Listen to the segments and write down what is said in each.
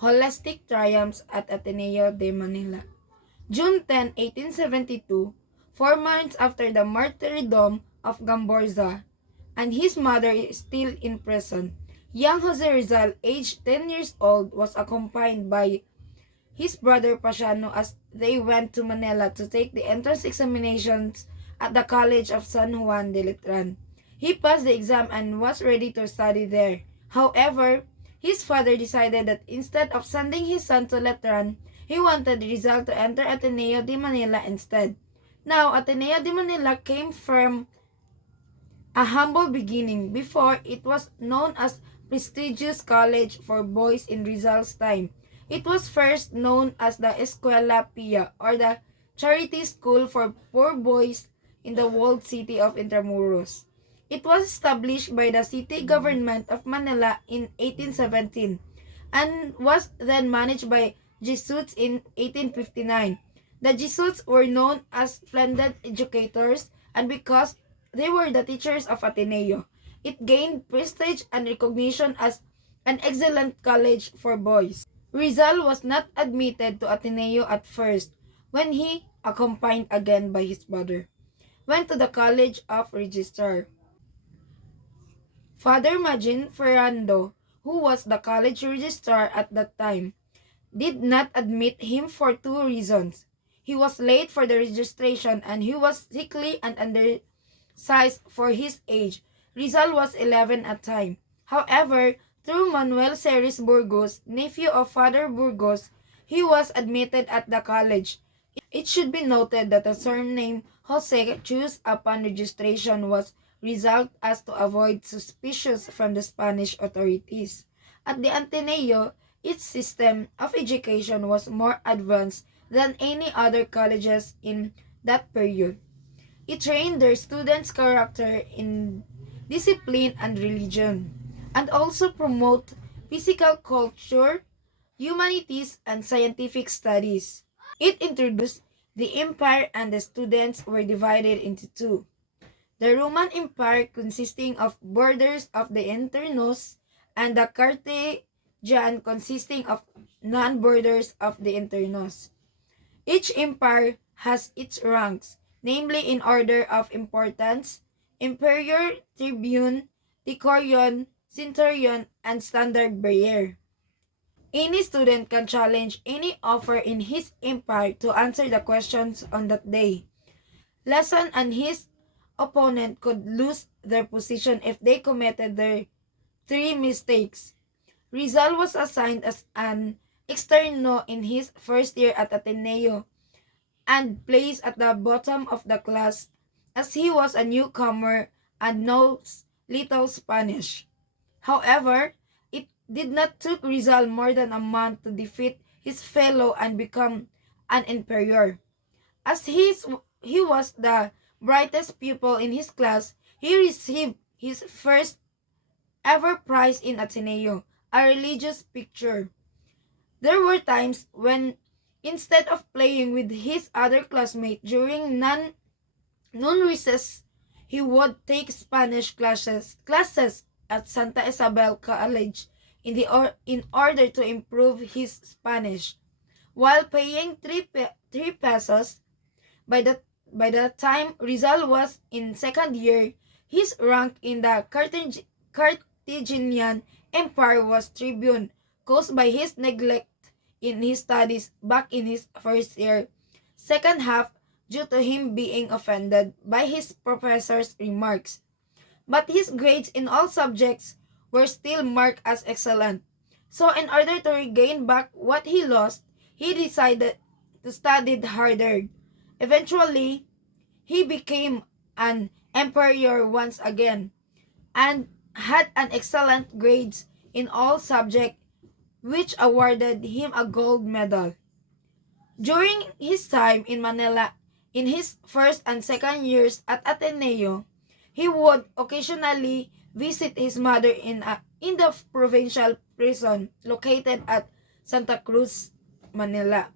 Holistic Triumphs at Ateneo de Manila. June 10, 1872, 4 months after the martyrdom of Gamborza, and his mother is still in prison. Young Jose Rizal, aged 10 years old, was accompanied by his brother Pasiano as they went to Manila to take the entrance examinations at the College of San Juan de Letran. He passed the exam and was ready to study there. However, his father decided that instead of sending his son to Letran, he wanted Rizal to enter Ateneo de Manila instead. Now, Ateneo de Manila came from a humble beginning before it was known as prestigious college for boys in Rizal's time. It was first known as the Escuela Pia or the charity school for poor boys in the walled city of Intramuros. It was established by the city government of Manila in 1817 and was then managed by Jesuits in 1859. The Jesuits were known as splendid educators, and because they were the teachers of Ateneo, it gained prestige and recognition as an excellent college for boys. Rizal was not admitted to Ateneo at first when he, accompanied again by his brother, went to the College of Registrar. Father Magin Ferrando, who was the college registrar at that time, did not admit him for two reasons. He was late for the registration and he was sickly and undersized for his age. Rizal was 11 at the time. However, through Manuel Ceres Burgos, nephew of Father Burgos, he was admitted at the college. It should be noted that the surname Jose chosen upon registration was result as to avoid suspicions from the Spanish authorities. At the Ateneo, its system of education was more advanced than any other colleges in that period. It trained their students' character in discipline and religion, and also promote physical culture, humanities, and scientific studies. It introduced the empire, and the students were divided into two. The Roman Empire, consisting of borders of the Internos, and the Carthaginian, consisting of non-borders of the Internos. Each empire has its ranks, namely in order of importance: Emperor, Tribune, Decurion, Centurion, and Standard Bearer. Any student can challenge any offer in his empire to answer the questions on that day. Lesson and his opponent could lose their position if they committed their three mistakes. Rizal was assigned as an externo in his first year at Ateneo and placed at the bottom of the class as he was a newcomer and knows little Spanish. However, it did not take Rizal more than a month to defeat his fellow and become an emperor. As he was the brightest pupil in his class, he received his first ever prize in Ateneo, a religious picture. There were times when, instead of playing with his other classmates during noon recess, he would take Spanish classes at Santa Isabel College in order to improve his Spanish. While paying 3 pesos, by the time Rizal was in second year, his rank in the Carthaginian Empire was tribune, caused by his neglect in his studies back in his first year. Second half, due to him being offended by his professor's remarks. But his grades in all subjects were still marked as excellent. So in order to regain back what he lost, he decided to study harder. Eventually, he became an emperor once again and had an excellent grades in all subjects, which awarded him a gold medal. During his time in Manila, in his first and second years at Ateneo, he would occasionally visit his mother in the provincial prison located at Santa Cruz, Manila.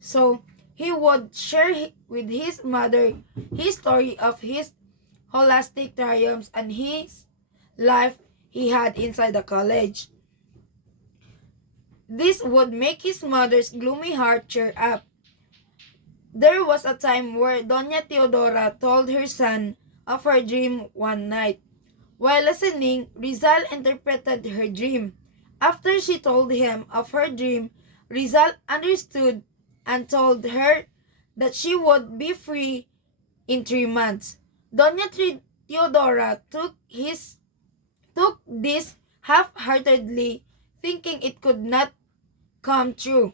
So, he would share with his mother his story of his holistic triumphs and his life he had inside the college. This would make his mother's gloomy heart cheer up. There was a time where Doña Teodora told her son of her dream one night. While listening, Rizal interpreted her dream. After she told him of her dream, Rizal understood and told her that she would be free in 3 months. Teodora took this half-heartedly, thinking it could not come true.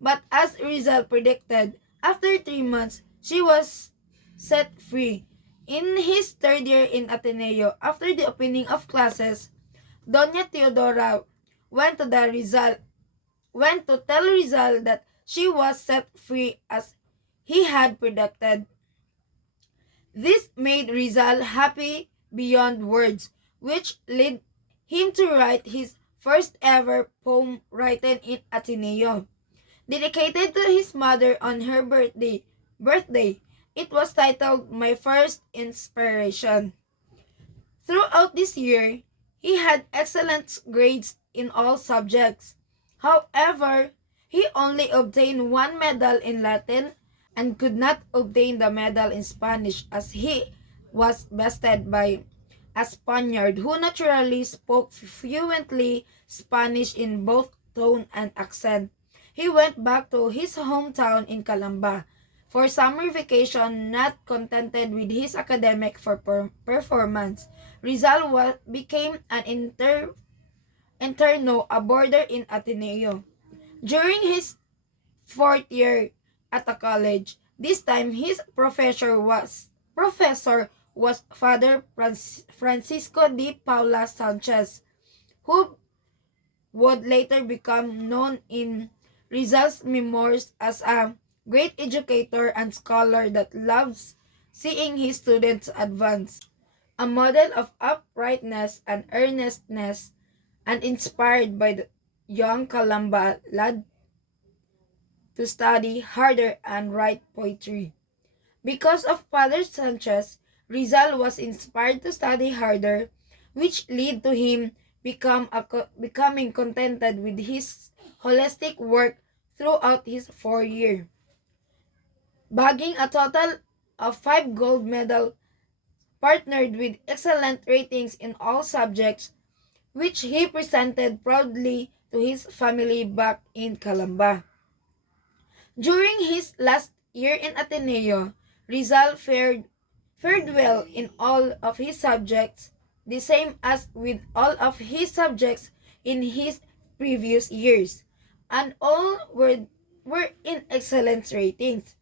But as Rizal predicted, after 3 months, she was set free. In his third year in Ateneo, after the opening of classes, Doña Teodora went to the Rizal went to tell Rizal that she was set free as he had predicted. This made Rizal happy beyond words, which led him to write his first ever poem written in Ateneo, dedicated to his mother on her birthday. It was titled My First Inspiration. Throughout this year, he had excellent grades in all subjects. However, he only obtained one medal in Latin and could not obtain the medal in Spanish as he was bested by a Spaniard who naturally spoke fluently Spanish in both tone and accent. He went back to his hometown in Calamba for summer vacation, not contented with his academic performance. Became an interno, a boarder in Ateneo. During his fourth year at a college, this time his professor was Father Francisco de Paula Sanchez, who would later become known in Rizal's memoirs as a great educator and scholar that loves seeing his students advance. A model of uprightness and earnestness, and inspired by the young Calamba lad to study harder and write poetry. Because of Father Sanchez, Rizal was inspired to study harder, which led to him becoming contented with his holistic work throughout his 4 year, bagging a total of 5 gold medals, partnered with excellent ratings in all subjects, which he presented proudly to his family back in Calamba. During his last year in Ateneo, Rizal fared well in all of his subjects, the same as with all of his subjects in his previous years, and all were in excellent ratings.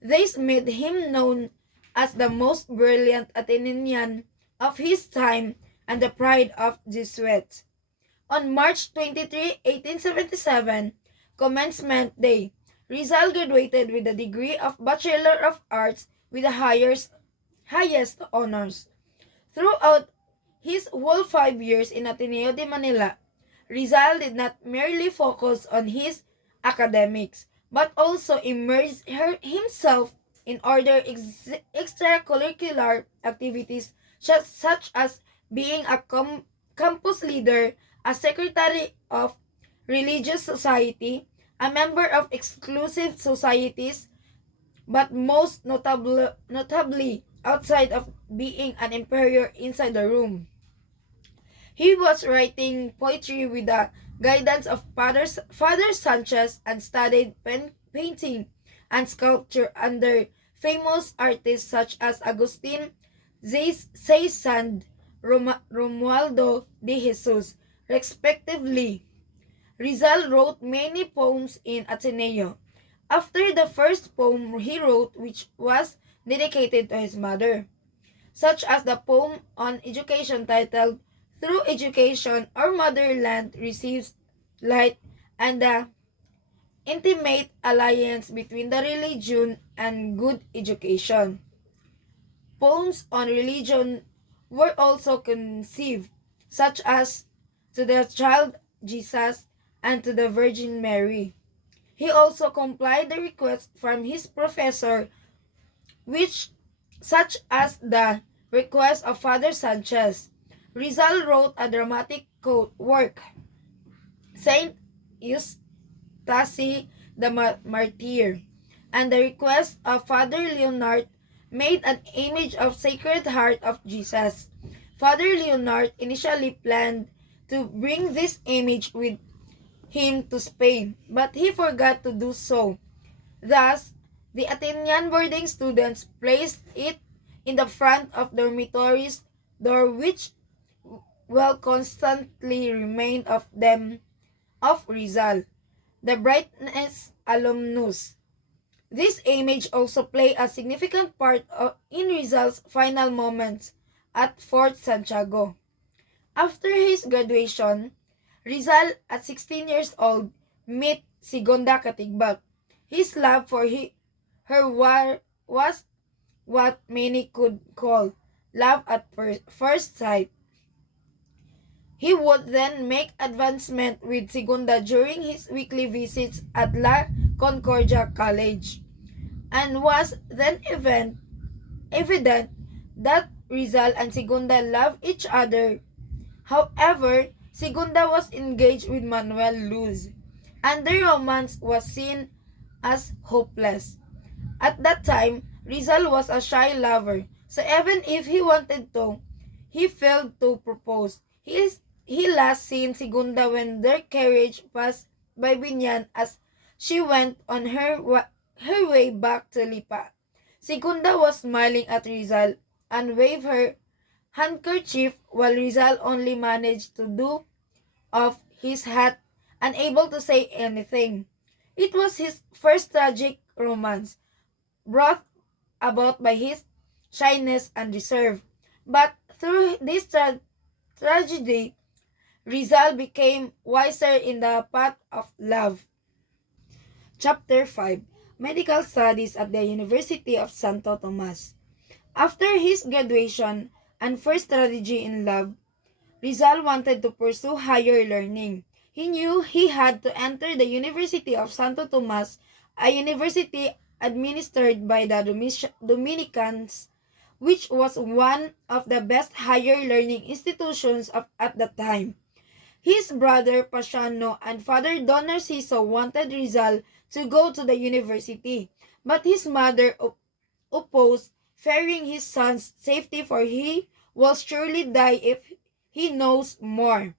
This made him known as the most brilliant Athenian of his time and the pride of Jesuits. On March 23, 1877, commencement day, Rizal graduated with the degree of Bachelor of Arts with the highest honors. Throughout his whole 5 years in Ateneo de Manila, Rizal did not merely focus on his academics, but also immersed himself in other extracurricular activities such as being a campus leader, a secretary of religious society, a member of exclusive societies, but most notably outside of being an emperor inside the room. He was writing poetry with the guidance of Father Sanchez and studied painting and sculpture under famous artists such as Agustin Ceysand, Romualdo de Jesus, respectively. Rizal wrote many poems in Ateneo. After the first poem he wrote, which was dedicated to his mother, such as the poem on education titled Through Education Our Motherland Receives Light, and the intimate alliance between the religion and good education. Poems on religion were also conceived, such as To the Child Jesus and To the Virgin Mary. He also complied the request from his professor, which such as the request of Father Sanchez. Rizal wrote a dramatic work, Saint Eustace the Martyr, and the request of Father Leonard made an image of Sacred Heart of Jesus. Father Leonard initially planned to bring this image with him to Spain, but he forgot to do so. Thus, the Athenian boarding students placed it in the front of dormitories door, which will constantly remain of them of Rizal, the brightness alumnus. This image also played a significant part in Rizal's final moments at Fort Santiago. After his graduation, Rizal, at 16 years old, met Segunda Katigbak. His love for her was what many could call love at first sight. He would then make advancement with Segunda during his weekly visits at La Concordia College, and was then evident that Rizal and Segunda loved each other. However, Segunda was engaged with Manuel Luz, and their romance was seen as hopeless. At that time, Rizal was a shy lover, so even if he wanted to, he failed to propose. He last seen Segunda when their carriage passed by Binyan as she went on her way back to Lipa. Segunda was smiling at Rizal and waved her handkerchief while Rizal only managed to do off his hat, unable to say anything. It was his first tragic romance, brought about by his shyness and reserve. But through this tragedy, Rizal became wiser in the path of love. Chapter 5: Medical Studies at the University of Santo Tomas. After his graduation and first strategy in love, Rizal wanted to pursue higher learning. He knew he had to enter the University of Santo Tomas, a university administered by the Dominicans, which was one of the best higher learning institutions at the time. His brother Pasiano and Father Don Narciso wanted Rizal to go to the university, but his mother opposed, fearing his son's safety, for he will surely die if he knows more.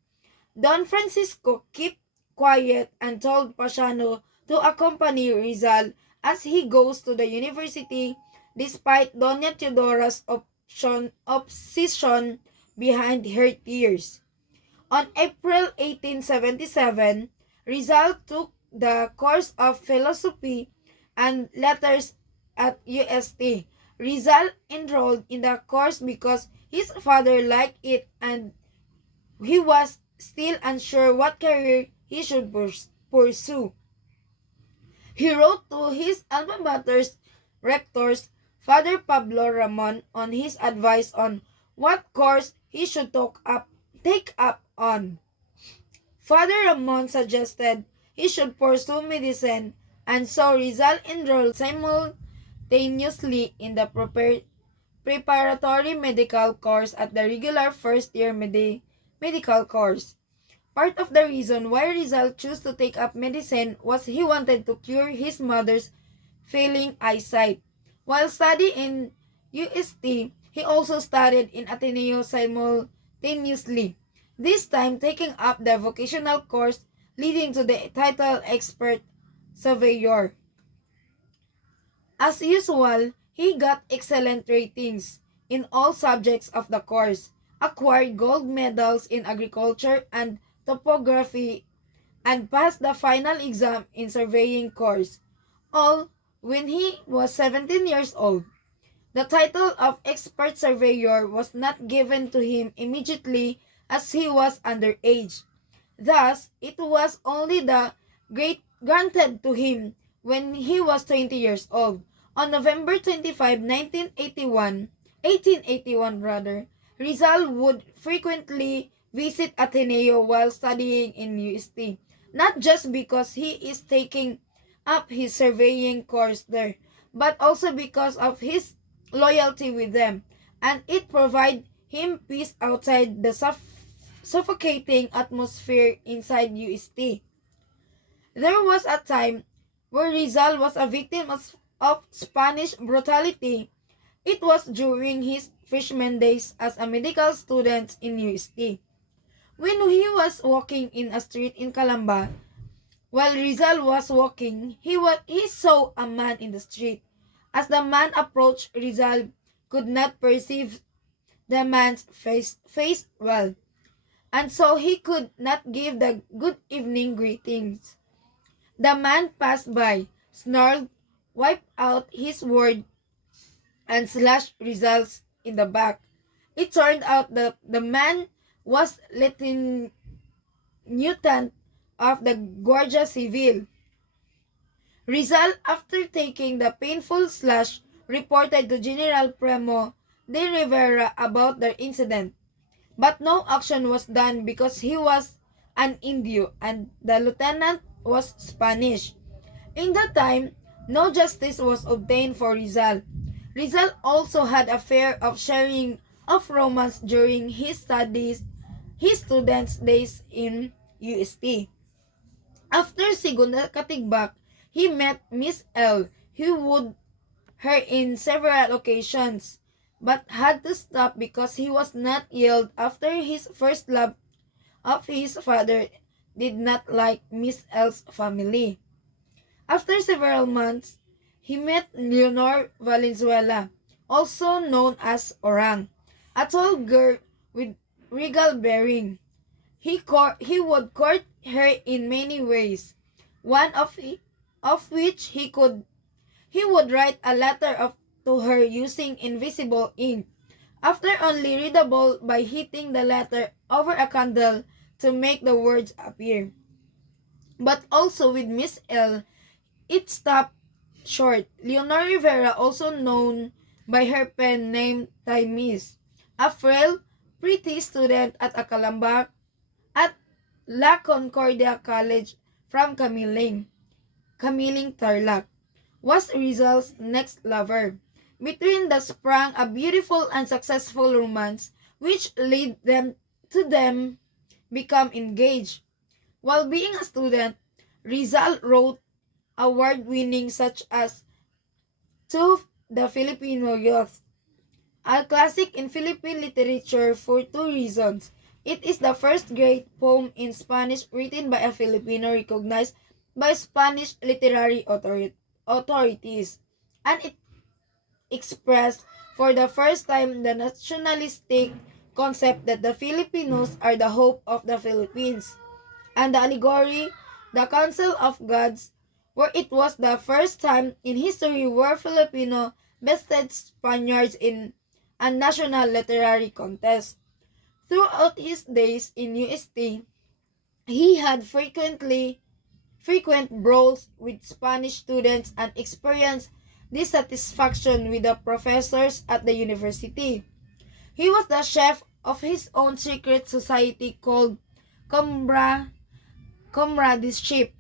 Don Francisco kept quiet and told Pasiano to accompany Rizal as he goes to the university, despite Doña Teodora's opposition behind her tears. On April 1877, Rizal took the course of philosophy and letters at UST. Rizal enrolled in the course because his father liked it, and he was still unsure what career he should pursue. He wrote to his alma mater's rectors, Father Pablo Ramon, on his advice on what course he should take up on. Father Ramon suggested he should pursue medicine, and so Rizal enrolled simultaneously in the preparatory medical course at the regular first-year medical course. Part of the reason why Rizal chose to take up medicine was he wanted to cure his mother's failing eyesight. While studying in UST, he also studied in Ateneo simultaneously, this time taking up the vocational course leading to the title expert surveyor. As usual, he got excellent ratings in all subjects of the course, acquired gold medals in agriculture and topography, and passed the final exam in surveying course, all when he was 17 years old. The title of expert surveyor was not given to him immediately as he was underage. Thus, it was only the great granted to him when he was 20 years old. On November 25, 1881 rather, Rizal would frequently visit Ateneo while studying in UST, not just because he is taking up his surveying course there, but also because of his loyalty with them, and it provided him peace outside the suffocating atmosphere inside UST. There was a time where Rizal was a victim of Spanish brutality. It was during his freshman days as a medical student in UST. When he was walking in a street in Calamba, while Rizal was walking, he saw a man in the street. As the man approached, Rizal could not perceive the man's face well, and so he could not give the good evening greetings. The man passed by, snarled, wiped out his word, and slashed Rizal's in the back. It turned out that the man was Lieutenant of the Guardia Civil. Rizal, after taking the painful slash, reported to General Primo de Rivera about the incident. But no action was done because he was an Indio and the lieutenant was Spanish. In that time, no justice was obtained for Rizal. Rizal also had a fear of sharing of romance during his students' days in UST. After Segunda Katigbak, he met Miss L, who would her in several occasions, but had to stop because he was not yield after his first love of his father did not like Miss L's family. After several months, he met Leonor Valenzuela, also known as Orang, a tall girl with regal bearing. He would court her in many ways, of which he would write a letter to her using invisible ink, after only readable by hitting the letter over a candle to make the words appear. But also with Miss L, it stopped short. Leonor Rivera, also known by her pen name Timis, a frail, pretty student at Akalambak at La Concordia College from Camiling Tarlac, was Rizal's next lover. Between them sprang a beautiful and successful romance which led them to them become engaged. While being a student, Rizal wrote award-winning such as To the Filipino Youth, a classic in Philippine literature for two reasons. It is the first great poem in Spanish written by a Filipino recognized by Spanish literary authorities, and it expressed for the first time the nationalistic concept that the Filipinos are the hope of the Philippines, and the allegory, the Council of Gods, where it was the first time in history where Filipino bested Spaniards in a national literary contest. Throughout his days in UST, he had frequent brawls with Spanish students and experienced dissatisfaction with the professors at the university. He was the chef of his own secret society called Combra Comradeship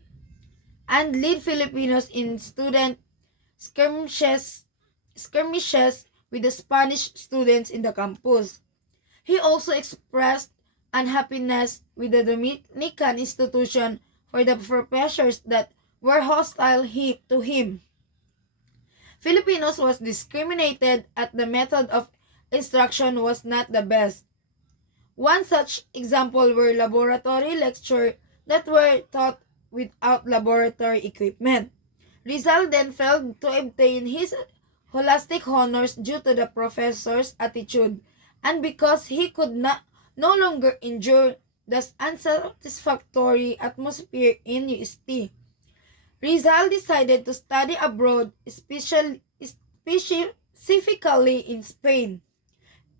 and lead Filipinos in student skirmishes skirmishes with the Spanish students in the campus. He also expressed unhappiness with the Dominican institution for the professors that were hostile to him. Filipinos was discriminated at the method of instruction was not the best. One such example were laboratory lectures that were taught without laboratory equipment. Rizal then failed to obtain his holistic honors due to the professor's attitude and because he could no longer endure the unsatisfactory atmosphere in UST. Rizal decided to study abroad, specifically in Spain.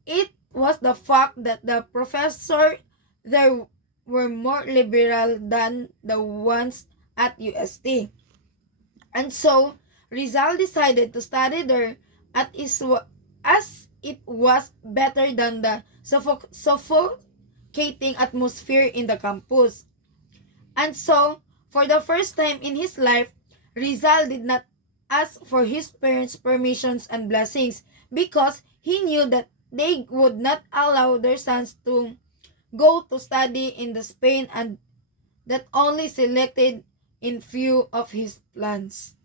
It was the fact that the professors there were more liberal than the ones at UST. And so, Rizal decided to study there as it was better than the suffocating atmosphere in the campus. And so, for the first time in his life, Rizal did not ask for his parents' permissions and blessings because he knew that they would not allow their sons to go to study in the Spain and that only selected in view of his plans.